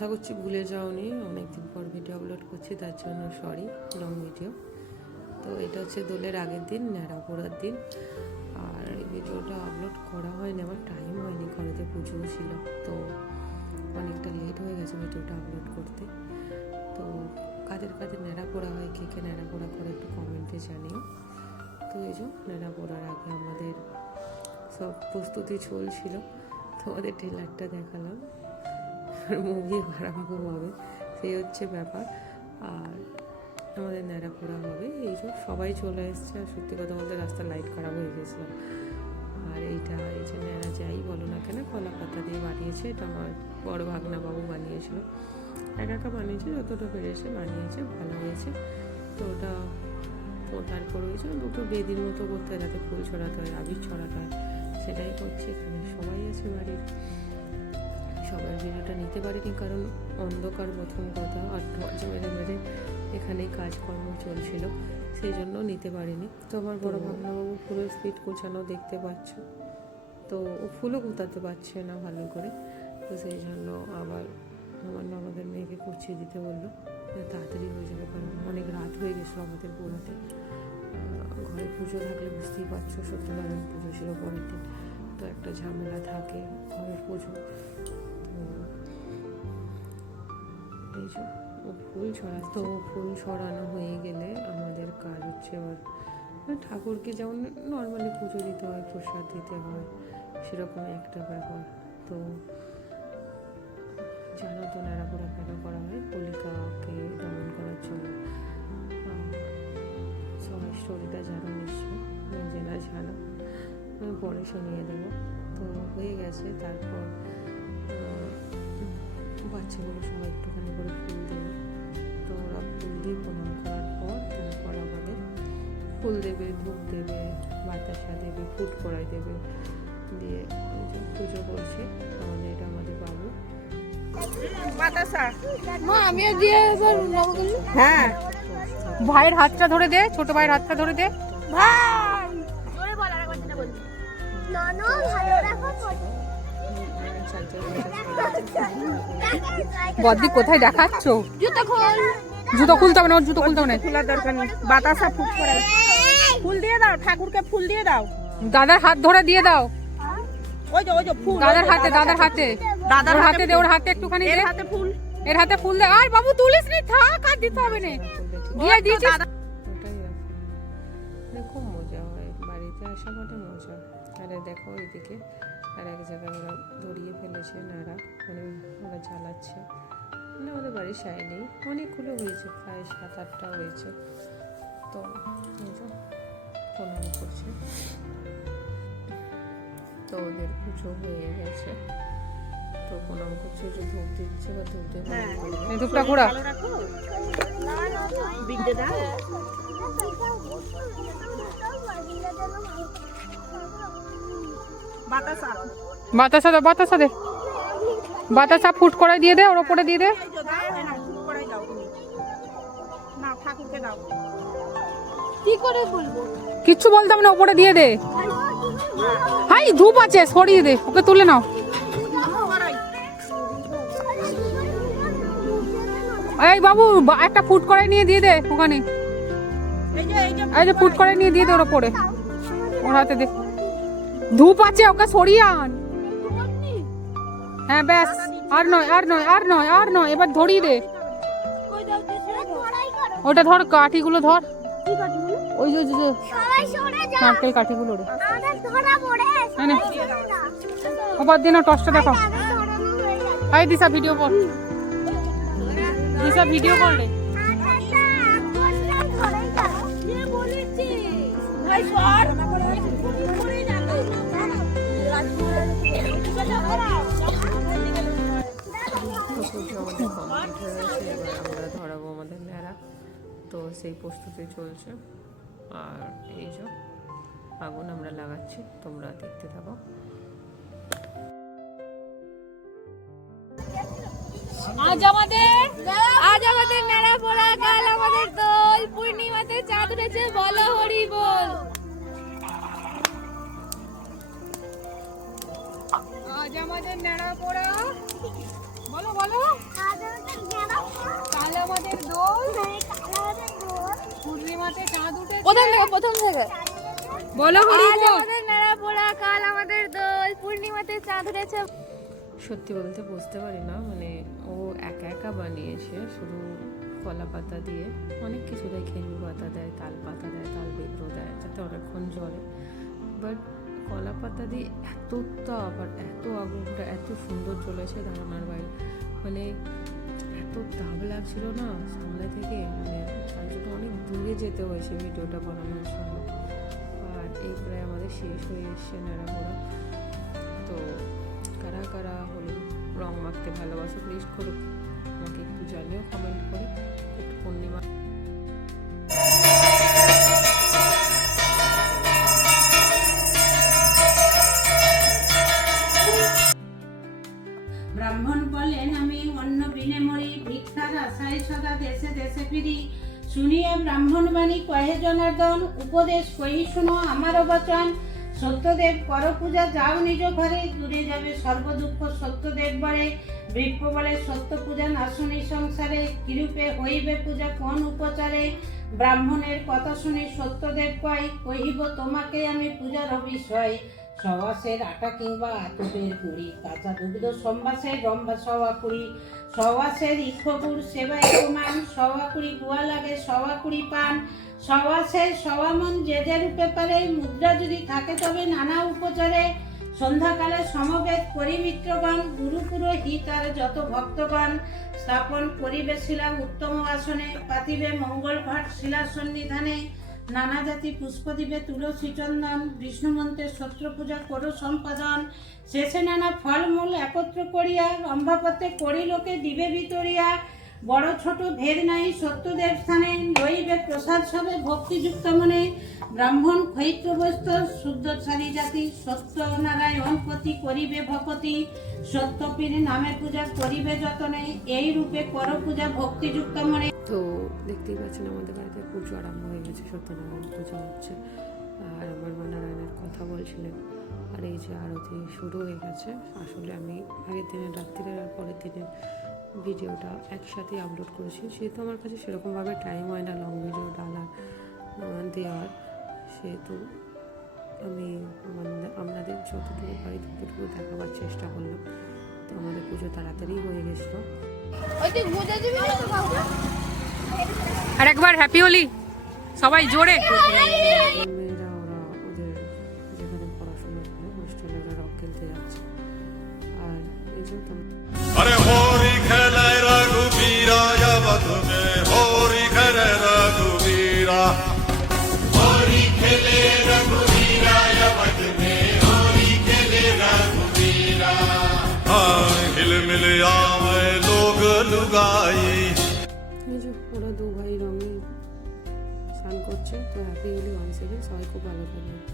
আশা করছি ভুলে যাওনি, অনেকদিন পর ভিডিও আপলোড করছি, তার জন্য সরি লং ভিডিও। তো এটা হচ্ছে দোলের আগের দিন, ন্যাড়া পড়ার দিন। আর এই ভিডিওটা আপলোড করা হয়নি, আমার টাইম হয়নি, ঘরেতে পুজোও ছিল, তো অনেকটা লেট হয়ে গেছে ভিডিওটা আপলোড করতে। তো কাদের কাদের ন্যাড়া পোড়া হয়, কে কে ন্যাড়া পোড়া করে একটু কমেন্টে জানিও। তো এই যে ন্যাড়া পোড়ার আগে আমাদের সব প্রস্তুতি চলছিল, তোমাদের ট্রেলারটা দেখালাম, মুভি আরম্ভ হবে, সেই হচ্ছে ব্যাপার। আর আমাদের ন্যাড়া পোড়া হবে, এই যে সবাই চলে এসছে। আর সত্যি কথা বলতে রাস্তার লাইট খারাপ হয়ে গেছিলো। আর এইটা এই যে ন্যাড়া যাই বলো না কেন, কলা পাতা দিয়ে বানিয়েছে, এটা আমার বড় ভাগনা বাবু বানিয়েছিল, একা একা বানিয়েছে, যতটা পেরেছে বানিয়েছে, ভালো হয়েছে। তো ওটা তারপর হয়েছে দুটো বেদির মতো করতে হয়, যাতে ফুল ছড়াতে হয়, আবির ছড়াতে হয়, সেটাই করছি। এখানে সবাই আছে বাড়ির, সবার ভিডিওটা নিতে পারিনি কারণ অন্ধকার প্রথম কথা, আর টর্চ মেরে মেরে এখানেই কাজকর্ম চলছিল, সেই জন্য নিতে পারিনি। তো আমার বড় ভাগনাবাবু ফুলের স্পিড গোছানো দেখতে পাচ্ছ, তো ও ফুলও গুতাতে পারছে না ভালো করে, তো সেই জন্য আবার আমার ননদের মেয়েকে কুচিয়ে দিতে বললো, তাড়াতাড়ি হয়ে যাবে, কারণ অনেক রাত হয়ে গেছিলো আমাদের পোড়াতে। ঘরে পুজো থাকলে বুঝতেই পারছো, সত্যনারায়ণ পুজো ছিল পরের দিন, তো একটা ঝামেলা থাকে ঘরের পুজো। তো এই যে ও ফুল ছড়া, তো ফুল ছড়ানো হয়ে গেলে আমাদের কাজ হচ্ছে এবার ঠাকুরকে যেমন নর্মালি পুজো দিতে হয়, প্রসাদ দিতে হয়, সেরকম একটা ব্যাপার। তো জানো তো ন্যাড়া পোড়া কেন করা হয়, হোলিকাকে দমন করার জন্য। সবাই স্টোরিটা জানো নিশ্চয়ই, জেনা জানো, আমি পরে শুনিয়ে দেবো। তো হয়ে গেছে, তারপর বাচ্চাগুলো সবাই একটুখানি করে ফুল দেবে, তো ওরা ফুল দিয়ে প্রণাম করার পর তারপর আমাদের ফুল দেবে, ধূপ দেবে, বাতাসা দেবে, ফুট করাই দেবে, দিয়ে পুজো করছে আমাদের, এটা আমাদের বাবু। আমিও দিয়ে হ্যাঁ, ভাইয়ের হাতটা ধরে দে, ছোট ভাইয়ের হাতটা ধরে দে। ভাই জোরে বল, আরেকবার যেটা বলবি, ননো ভালো রাখো। বদ্দি কোথায় দেখাচ্ছ? জুতো খোল। জুতো খুলতে হবে না, ওর জুতো খুলতে হবে না। খোলার দরকার নেই, বাতাসা ফুট করে ফুল দিয়ে দাও, ঠাকুরকে ফুল দিয়ে দাও, দাদার হাত ধরে দিয়ে দাও, ওই যে ফুল দাদার হাতে, দাদার হাতে, দাদার ওর হাতে দে, ওর হাতে একটুখানি দে, এর হাতে ফুল, এর হাতে ফুল দে। আর বাবু তুলিস নি, থাক, আর দিতে হবে না, দিয়ে দিয়েছিস। ওটাই দেখো মজা হয়, বাড়িতে আসা মানে মজা। আরে দেখো এইদিকে আর এক জায়গায় ওরা ধরিয়ে ফেলেছে নাড়া, মানে ওরা জ্বালাচ্ছে, মানে আমাদের বাড়ির সাইডে অনেকগুলো হয়েছে, প্রায় 7-8টা হয়েছে। তো প্রণাম করছে, তো ওদের পুজো হয়ে গেছে, তো প্রণাম করছে, যে ধূপ দিচ্ছে বা ধূপ দিয়ে প্রণাম করবে। ধূপটা ঘোরা, বিদ্যে দাও, বাতাসা বাতাসা দে, বাতাসা দে, বাতাসা ফুট করে দিয়ে দে, ওর ওপরে দিয়ে দে। না ঠাকুরকে দাও, কি করে বলবো, কিচ্ছু বলতে হবে না, ওপরে দিয়ে দে। হাই ধূপ আছে, সরিয়ে দে, ওকে তুলে নাও। এই বাবু একটা ফুট করে নিয়ে দিয়ে দে ওখানে, এই যে ফুট করে নিয়ে দিয়ে দে ওর ওপরে, ওর হাতে দে। ধূপ আছে, ওকে সরিয়ে আন। হ্যাঁ ব্যাস, আর নয়, আর নয়, আর নয়, আর নয়, এবার ধরিয়ে দে। ওটা ধর, কাঠিগুলো ধর, ওই যে নারকেল কাঠিগুলো রে, ওপর দিয়ে না, টর্চটা দেখো। এই দিশা ভিডিও কর, দিশা ভিডিও কর রে। আমরা ধরাবো আমাদের ন্যাড়া, তো সেই প্রস্তুতি চলছে। আর এই যে আগুন আমরা লাগাচ্ছি, তোমরা দেখতে থাকো। আজ আমাদের ন্যাড়া পোড়া, কাল আমাদের দোল, পূর্ণিমাতে চাঁদ উঠেছে, বলো হরি বল। আজ আমাদের ন্যাড়া পোড়া, বলো বলো। পূর্ণিমাতে চাঁদ উঠেছে। প্রথম থেকে বলো হরি আজ বল। আমাদের নেড়া পোড়া, কাল আমাদের দোল, পূর্ণিমাতে চাঁদ উঠেছে। সত্যি বলতে বুঝতে পারি না, মানে ও একা একা বানিয়েছে শুধু কলা পাতা দিয়ে, অনেক কিছু দেয়, খেজুর পাতা দেয়, তাল পাতা দেয়, তাল বেদ্র দেয় যাতে অনেকক্ষণ জ্বলে, বাট কলা পাতা দিয়ে এতটা আবার এত আগুনটা এত সুন্দর চলেছে ধারণার বাইরে, মানে এত তাপ লাগছিল না সামনে থেকে, মানে তার জন্য অনেক দূরে যেতে হয়েছে ভিডিওটা বানানোর জন্য। আর এই প্রায় আমাদের শেষ হয়ে এসছে নেড়াপোড়া। তো কারা কারা হলো রং মাখতে ভালোবাসো প্লিজ করো, আমাকে একটু জানিও কমেন্ট করে। একটু পূর্ণিমা ব্রাহ্মণ বলেন আমি অন্ন বিনে মরি, ভিক্ষার আশায় সদা দেশে দেশে ফিরি। শুনিয়া ব্রাহ্মণ বাণী কহে জনার্দন, উপদেশ কহি শুনো আমার বচন। সত্যদেব কর পূজা যাও নিজ ঘরে, দূরে যাবে সর্বদুঃখ সত্যদেব বরে। বৃক্ষ বলে সত্য পূজা নাশুনি সংসারে, কিরূপে হইবে পূজা কোন উপচারে। ব্রাহ্মণের কথা শুনি সত্যদেব কয়, কহিব তোমাকে আমি পূজার বিষয়। সবাসের আটা কিংবা আতপের কুড়ি, কাঁচা দুগ্ধ সম্বাসের রম্বা সওয়া কুড়ি। সবাসের ইক্ষগুড় সেবায় প্রমাণ, সওয়া কুড়ি গুয়া লাগে সওয়া কুড়ি পান। সবাসের সওয়া মন যে যে রূপে পারে, মুদ্রা যদি থাকে তবে নানা উপচারে। সন্ধ্যাকালে সমবেত করি মিত্রগণ, গুরু পুরোহিত আর যত ভক্তগণ। স্থাপন করিবে শিলা উত্তম আসনে, পাতিবে মঙ্গল ঘট শিলা সন্নিধানে। নানা জাতি পুষ্প দিবে তুলসী চন্দন, বিষ্ণু মন্ত্রের সত্র পূজা করো সম্পাদন। শেষে নানা ফলমূল একত্র করিয়া, রম্ভাপতে করি লোকে দিবে ভিতরিয়া। বড় ছোট ভেদ নাই সত্যদেব স্থানে, লইবে প্রসাদ সবে ভক্তিযুক্ত মনে। ব্রাহ্মণ ক্ষৈত্র বৈশ্য শুদ্ধচারী জাতি, সত্য নারায়ণ পতি করিবে ভকতি। সত্যপীর নামে পূজা করিবে যতনে, এই রূপে কর পূজা ভক্তিযুক্ত মনে। তো দেখতেই পাচ্ছেন আমাদের বাড়িতে পুজো আরম্ভ হয়ে গেছে, সত্যনারায়ণ পুজো হচ্ছে। আর আমার মা নারায়ণের কথা বলছিলেন, আর এই যে আরতি শুরু হয়ে গেছে। আসলে আমি আগের দিনের রাত্রির আর পরের দিনের ভিডিওটা একসাথে আপলোড করেছি, সেহেতু আমার কাছে সেরকমভাবে টাইম হয় না লং ভিডিও ডালা দেওয়ার, সেহেতু আমি আপনাদের যতটুকু পারি ততটুকু দেখাবার চেষ্টা করলাম। তো আমাদের পুজো তাড়াতাড়ি হয়ে গেছিলো। ওই তুই গুঁজে দিবি না তো বাবু? আর একবার হ্যাপি হোলি সবাই জোরে। মেয়েরা ওরা ওদের যেখানে পড়াশোনা করে হোস্টেলে ওরা রক খেলতে যাচ্ছে। আর এই যে अरे होरी खेले रघुबीरा यवत में, होरी खेले रघुबीरा। होरी खेले रघुबीरा यवत में, होरी खेले रघुबीरा। हाँ हिल मिल आवे लोग लुगाई। এই যে ওরা দু ভাই রঙে স্নান করছে। তো হ্যাপি হোলি ওয়ান সেকেন্ড, সবাই খুব ভালো থাকবে।